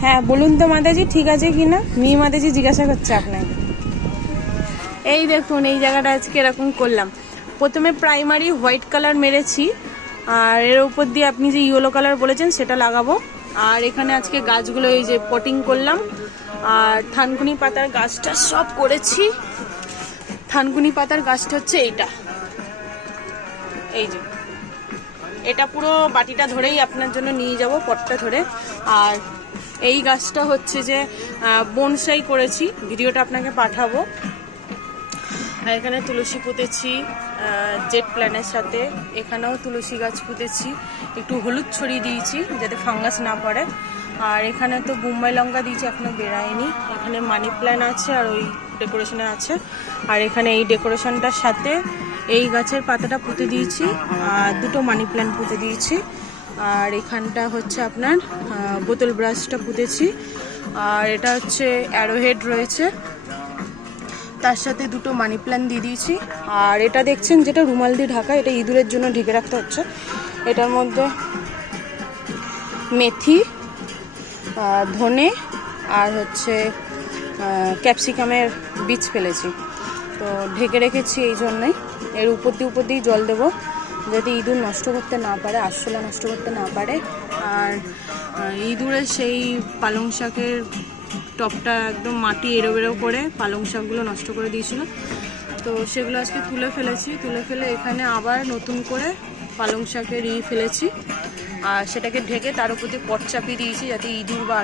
হ্যাঁ বলুন তো মাতাজি, ঠিক আছে কি না মি মাতাজি জিজ্ঞাসা করছে আপনাকে। এই দেখুন, এই জায়গাটা আজকে এরকম করলাম। প্রথমে প্রাইমারি হোয়াইট কালার মেরেছি, আর এর উপর দিয়ে আপনি যে ইয়েলো কালার বলেছেন, সেটা লাগাবো। আর এখানে আজকে গাছগুলো এই যে পটিং করলাম। আর থানকুনি পাতার গাছটা সব করেছি। থানকুনি পাতার গাছটা হচ্ছে এইটা। এই যে। এটা পুরো বাটিটা ধরেই আপনার জন্য নিয়ে যাব, পটটা ধরে। আর এই গাছটা হচ্ছে যে বনসাই করেছি, ভিডিওটা আপনাকে পাঠাবো। আর এখানে তুলসী পুঁতেছি জেট প্ল্যানের সাথে। এখানেও তুলসী গাছ পুঁতেছি, একটু হলুদ ছড়িয়ে দিয়েছি যাতে ফাঙ্গাস না পড়ে। আর এখানে তো বোম্বাই লঙ্কা দিয়েছি, এখনও বেরায়নি। এখানে মানি প্ল্যান আছে আর ওই ডেকোরেশনে আছে। আর এখানে এই ডেকোরেশনটার সাথে এই গাছের পাতাটা পুঁতে দিয়েছি, আর দুটো মানি প্ল্যান্ট পুঁতে দিয়েছি। আর এখানটা হচ্ছে আপনার বোতল ব্রাশটা পুঁতেছি। আর এটা হচ্ছে অ্যারোহেড রয়েছে। তার সাথে দুটো মানি প্ল্যান্ট দিয়ে দিয়েছি। আর এটা দেখছেন যেটা রুমাল দিয়ে ঢাকা, এটা ইঁদুরের জন্য ঢেকে রাখতে হচ্ছে। এটার মধ্যে মেথি ধনে, আর হচ্ছে ক্যাপসিকামের বীজ ফেলেছি। তো ঢেকে রেখেছি এই জন্যই এর উপর দিয়ে উপর দিয়ে জল দেবো, যাতে ইঁদুর নষ্ট করতে না পারে, আরশোলা নষ্ট করতে না পারে। আর ইঁদুরের সেই পালং শাকের টপটা একদম মাটি এড়ো বেরো করে পালং শাকগুলো নষ্ট করে দিয়েছিল। তো সেগুলো আজকে তুলে ফেলেছি। তুলে ফেলে এখানে আবার নতুন করে পালং শাকের ই ফেলেছি। আর সেটাকে ঢেকে তার উপর দিয়ে পট চাপিয়ে দিয়েছি, যাতে ইঁদুর বা